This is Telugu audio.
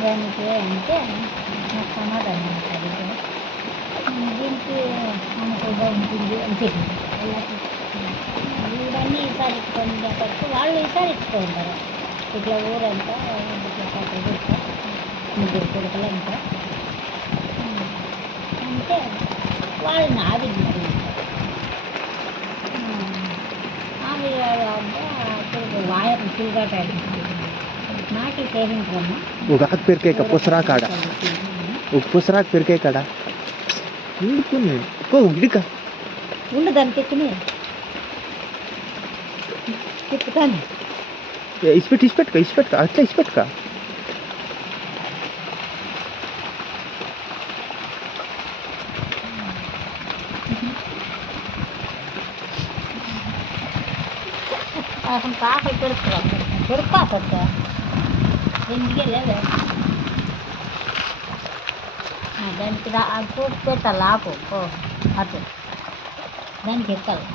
దానికి అంటే నాకు సమాధానం ఉంటుంది. దీనికి అనుకూలంగా ఉంటుంది అని చెప్పింది. ఇవన్నీ విచారించుకునేటట్టు వాళ్ళు విచారిస్తూ ఉంటారు. ఇట్లా ఊరంతా ఇట్లా కథలు చెప్తా ముగ్గురు కొడుకులంతా అంటే వాళ్ళు నాది ఆమె కొడుకు వాయకు తిరిగాట నాటి సేవించమ్మా ఉగాకు పెరికే పుసరా కాడ పుసరాకు పెరికే కాడ ఇడుక ఉండు దాన్ని తెచ్చుని తిప్పుతాను ఇసిపెట్టుక అట్లా ఇసిపెట్టుక కాఫీ పెరుక్కాకొచ్చా ఎందుకే లేదు దానికి చూసి పెట్టాలి ఆపు అటు దానికి ఎక్కాలి.